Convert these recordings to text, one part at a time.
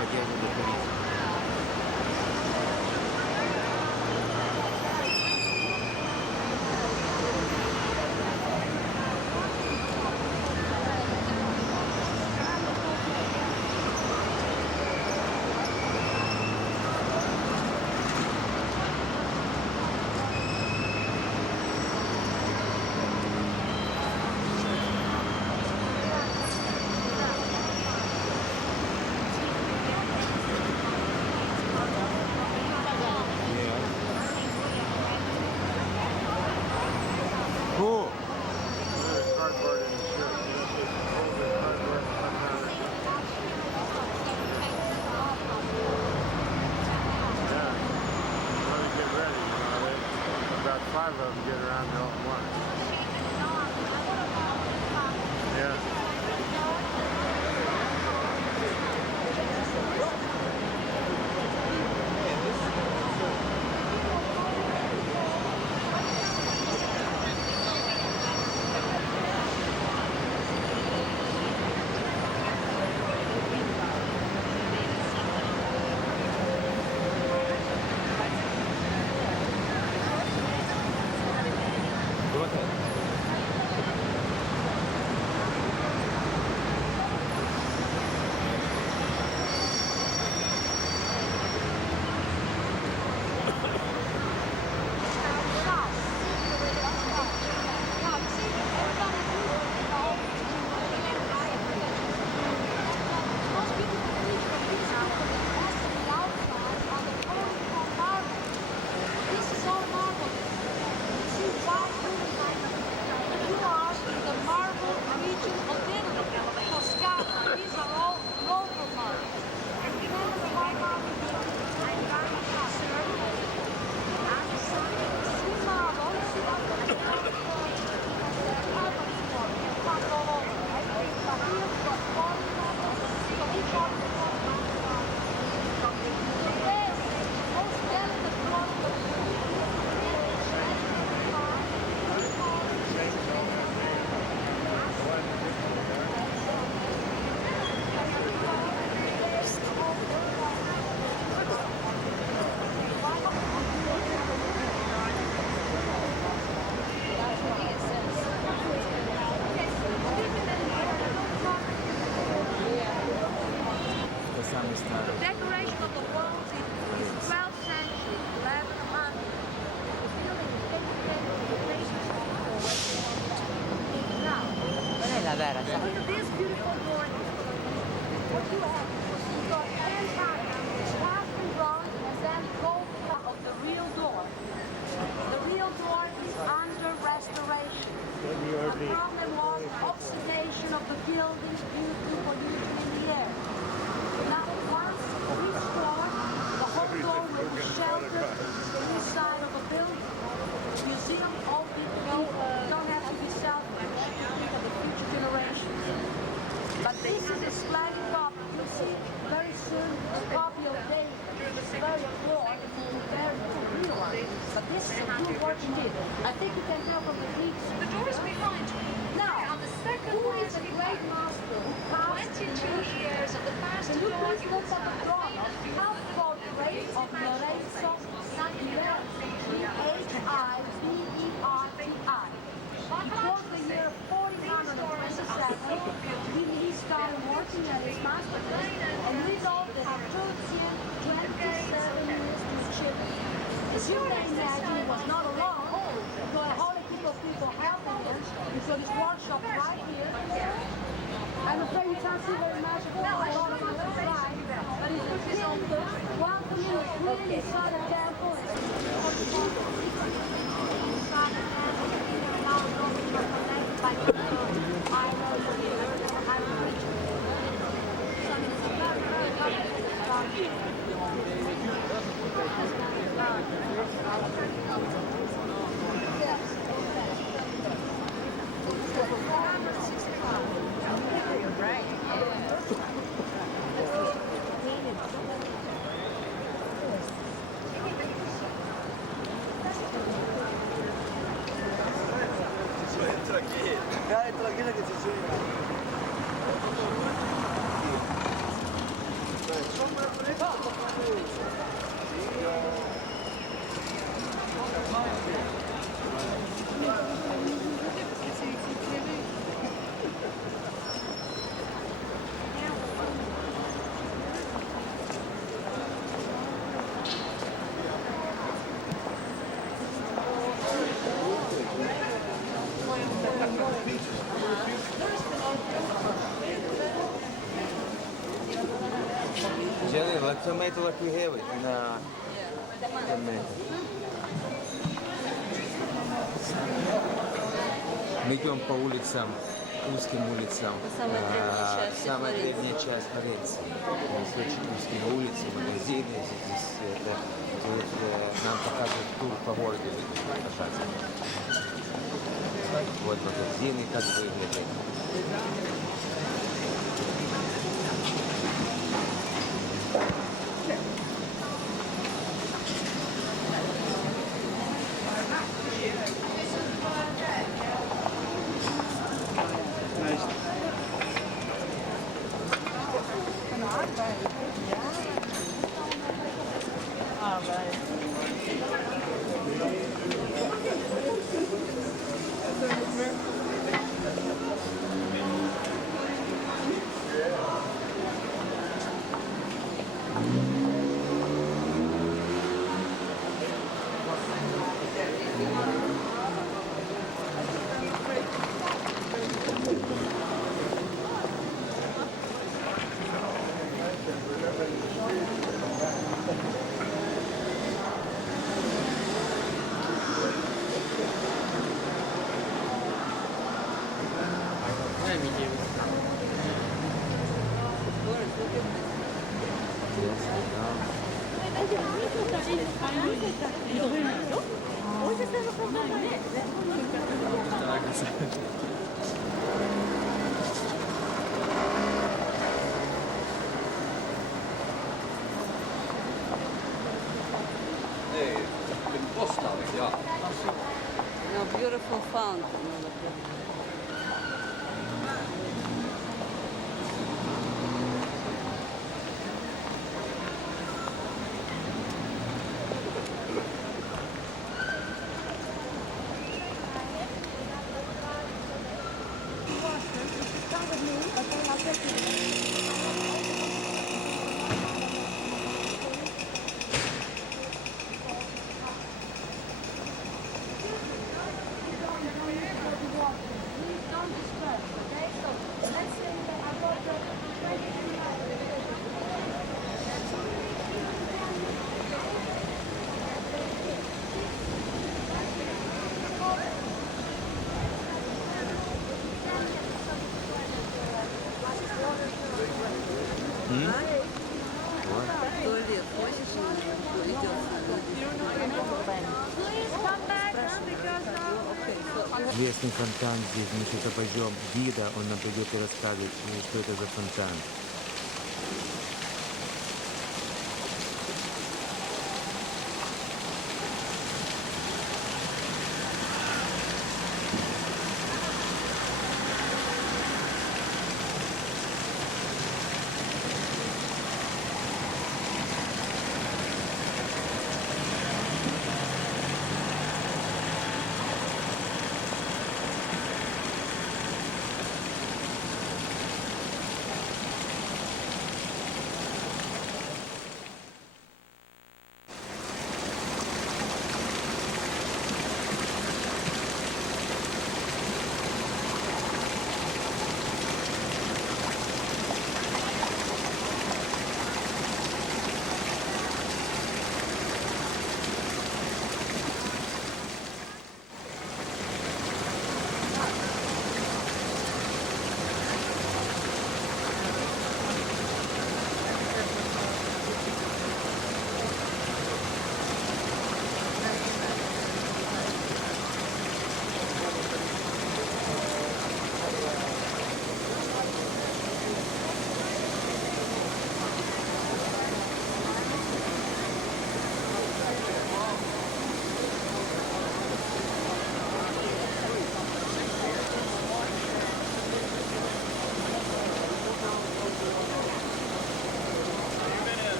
нападения на туристов. Cool. There's cardboard in the shirt. You don't take hold of the cardboard and put it on it. Yeah. Let me get ready, you know. About 5 of them get around all at once. Yeah. Go ahead. The decoration of the walls is 12th century, 1100. The building is dedicated to the gracious now. Non è la vera, sa? Look at this beautiful door here. What you have, you got cast in bronze and then gold of the real door. The real door is under restoration. The problem was oxidation of the building due to pollution in the air. Now, once restored, the whole door will be sheltered the inside of the building. The museum of the don't have to be selfish for the future generations. But this is a slightly copy. You'll see very soon a copy of David. It's very flawed, very real one. But this is a good work indeed. I think you can tell from the leaves. The door is behind me. Now, On the second who floor is a great master who carved 22 years of the first can you door, please look at the drawing? How portrait of Lorenzo H-I-B-E-R-T-I. Before the year 1427, he started working at his masterpiece and resolved the Etruscan 27 years in Chile. As you may imagine, he was not alone. He got a whole heap of people helping him. He's got his workshop right here. I'm afraid you can't see very much of all the bottom of the slide, but it's beautiful. One community really inside the temple. Entra aqui. Jenny, like tomato like we have it in tomato. Мы идем по улицам, узким улицам. Самая древняя часть Самая Флоренции. древняя часть Флоренции. Здесь очень узкие улицы, магазины. Здесь это, тут, нам показывают тур по городу. Пожалуйста. Вот магазины, как выглядят. No, beautiful fountain. Don't disturb, okay? So let's say about the 20 хочешь, идет Please come back, because Известный фонтан здесь, мы сейчас пойдем гида, он нам придет и расскажет, что это за фонтан.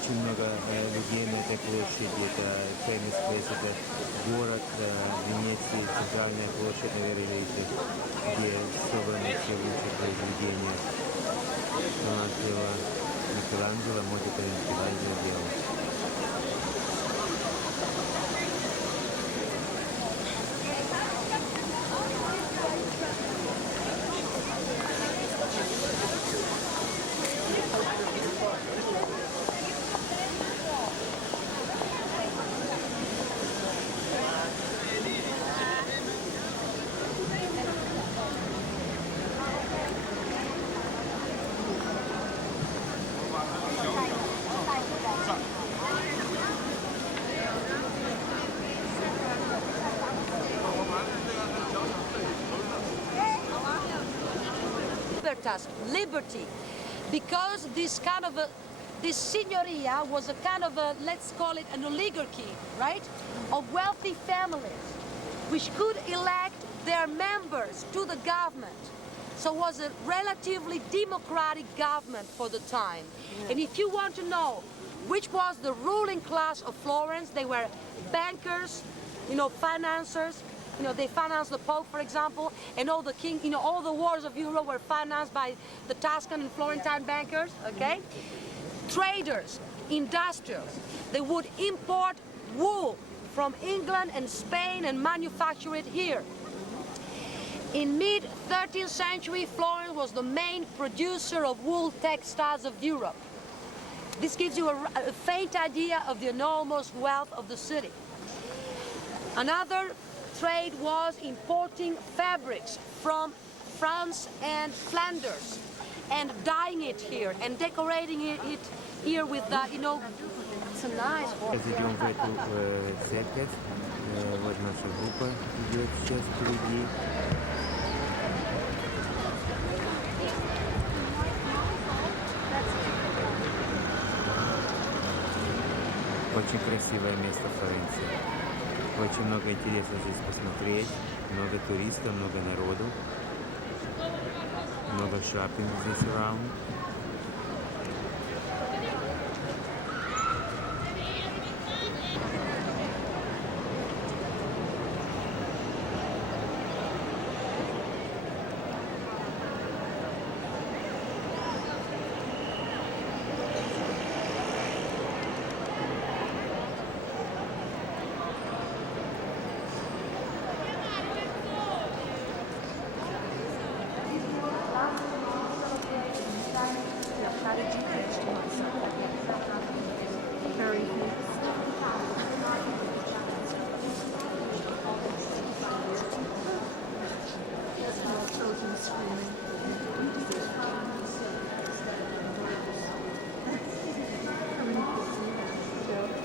очень много людей на этой площади. Это Famous Place, это город Венеции, центральная площадь, наверное, видите, где собраны все лучшие произведения Микеланджело, может, это Микеланджело делал. Liberty, because this signoria was a kind of a, let's call it an oligarchy, right, of wealthy families, which could elect their members to the government. So it was a relatively democratic government for the time. And if you want to know which was the ruling class of Florence, they were bankers, financiers. They financed the Pope, for example, and all the king, all the wars of Europe were financed by the Tuscan and Florentine bankers, okay? Traders, industrials, they would import wool from England and Spain and manufacture it here. In mid-13th century, Florence was the main producer of wool textiles of Europe. This gives you a faint idea of the enormous wealth of the city. Another trade was importing fabrics from France and Flanders and dyeing it here and decorating it here with, it's a nice one. Идем в эту церковь. Вот наша группа идет сейчас впереди. Очень красивое место Флоренции. Очень много интересного здесь посмотреть. Много туристов, много народу. Много шопинга здесь around.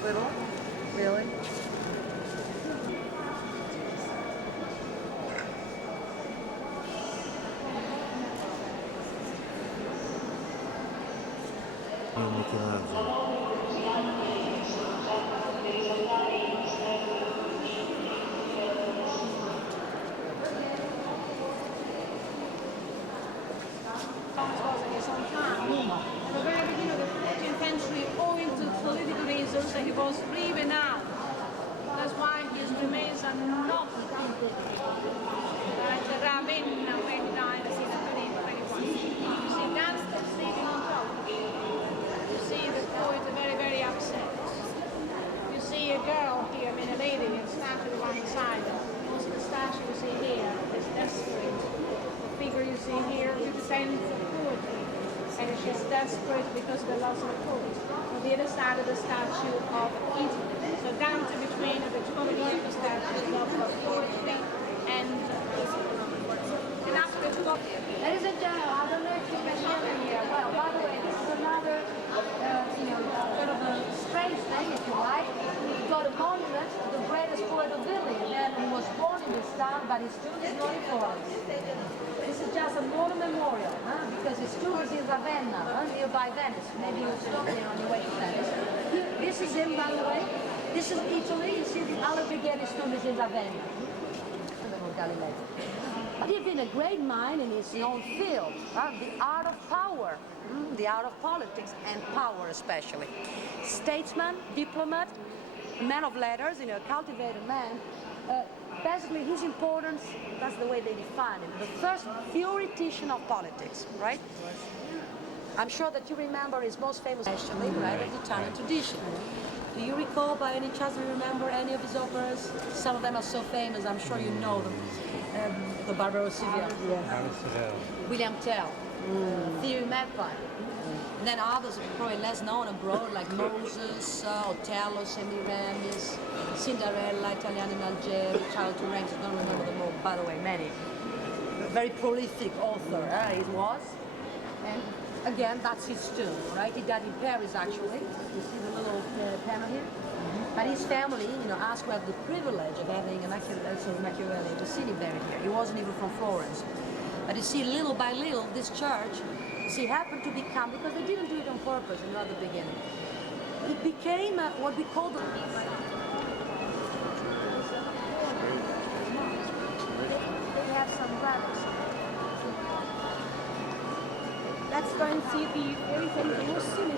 Little? Really? At the very beginning of the 14th century, owing to political reasons, he was driven out. That's why his remains are not like Ravenna when he died in 1621. You see, that's the sleeping on top. You see the poet very, very upset. You see a girl here, I mean a lady, and statue on one side. Also the statue you see here is desperate. The figure you see here represents the poetry. And she's desperate because of the loss of the poet. On the other side of the statue of Italy. So Dante between the comedy of the statues of poetry and after the ladies and gentlemen, I don't know if you can hear me here. Well, by the way, this is another, sort of a strange thing, if you like. We've got a monument to the greatest poet of Italy, a man who was born in this town, but his tomb is not in Florence. This is just a modern memorial, because his tomb is in Ravenna, nearby Venice. Maybe you'll stop there on your way to Venice. This is him, by the way. This is Italy. You see the Albergheri's tomb is in Ravenna. But he'd been a great mind in his own field, the art of power, the art of politics and power especially. Statesman, diplomat, man of letters, a cultivated man. Basically, his importance, that's the way they define him, the first theoretician of politics, right? I'm sure that you remember his most famous, actually, right, of the Italian tradition. Do you recall by any chance, do you remember any of his operas? Some of them are so famous, I'm sure you know them. The Barbaro Seville, William Tell, Theory Magpie. And then others probably less known abroad, like Moses, Otello, Semiramis, Cinderella, Italian in Algeria, Child to Ranks, I don't remember them all, by the way, many. Very prolific author, he was. And again, that's his tomb, right? He died in Paris, actually. You see the little panel here? But his family, asked to have the privilege of having an Machiavelli to see him buried here. He wasn't even from Florence. But you see, little by little, this church, happened to become, because they didn't do it on purpose at the beginning, it became what we call the... They have some relics. Let's go and see the very famous Muslim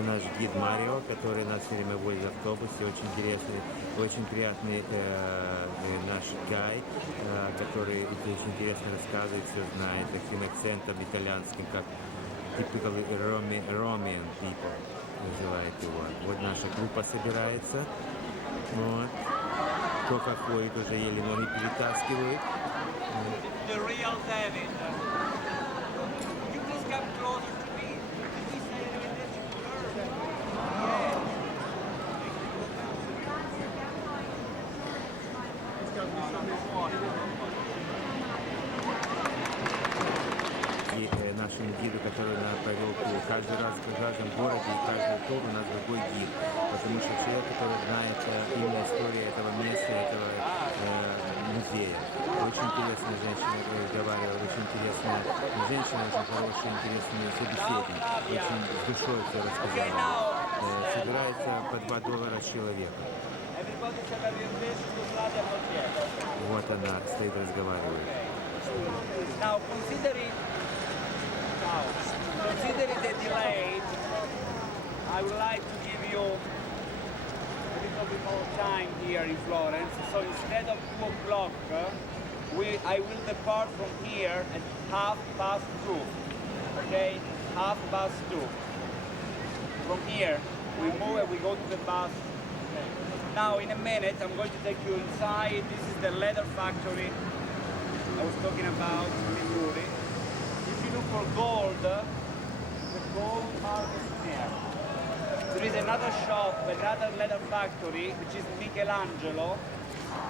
Это наш гид Марио, который нас все время возит в автобусе, очень интересный, очень приятный наш гайд, который очень интересно рассказывает, все знает, таким акцентом итальянским, как typical Roman people называет его. Вот наша группа собирается, вот. Кто-то ходит, уже еле ноги перетаскивают. The real David. You please come closer to me. Please say it with this word. Yeah. И нашему гиду, который нас провел каждый раз в каждом городе и каждый тур у нас другой гид. Потому что человек, который знает именно историю этого места, этого музея. Очень интересная женщина, разговаривала, очень интересная женщина, очень хорошая, интересный собеседник. Очень с душой все рассказала. Собирается по $2 человека. Вот она стоит, разговаривает. Now considering the delay, I would like to give you a little bit more time here in Florence. So instead of 2 o'clock, I will depart from here at 2:30. Okay, 2:30. From here, we move and we go to the bus. Now, in a minute, I'm going to take you inside. This is the leather factory. I was talking about Missouri. If you look for gold, the gold market is there. There is another shop, another leather factory, which is Michelangelo.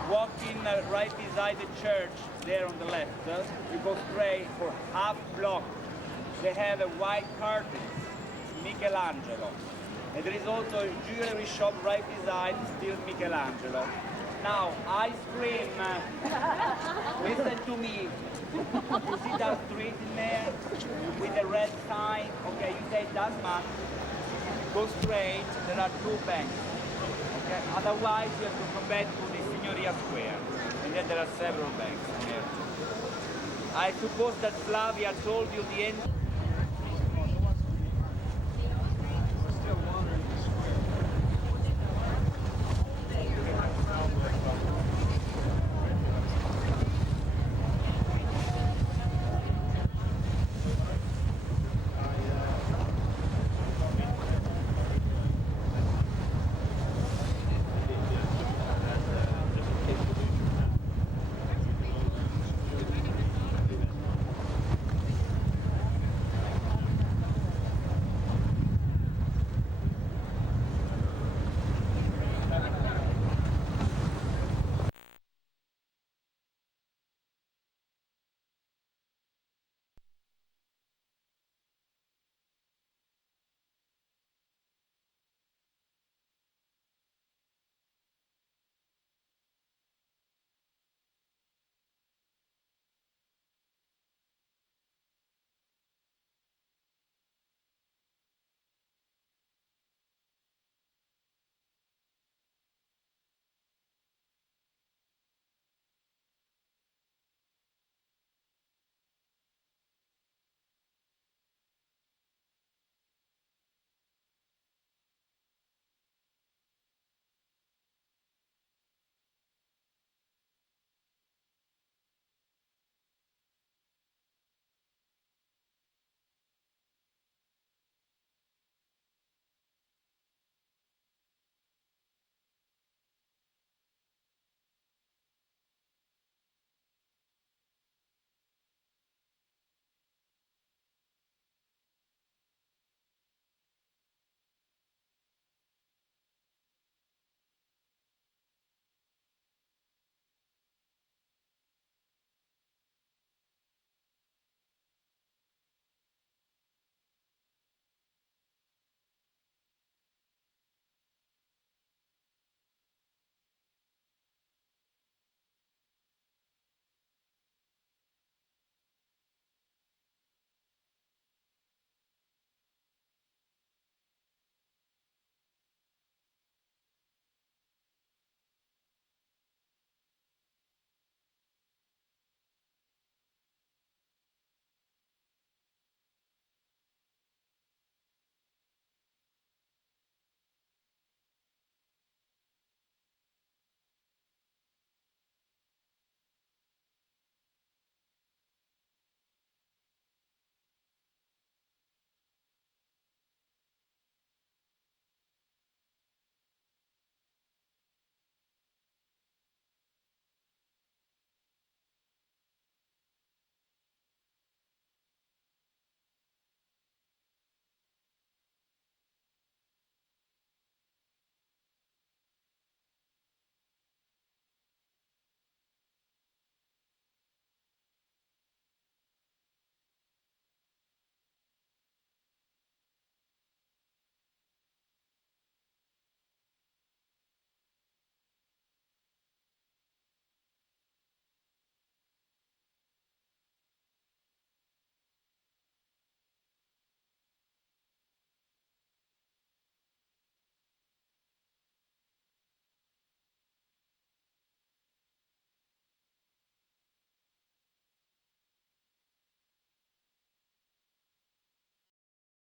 Walking right beside the church, there on the left, you go straight for half block. They have a white curtain, Michelangelo. And there is also a jewelry shop right beside, still Michelangelo. Now, ice cream, listen to me. You see that street in there with the red sign? Okay, you take that man, go straight, there are two banks. Okay? Otherwise, you have to come back to the Signoria Square. And then there are several banks there. I suppose that Flavia told you the end.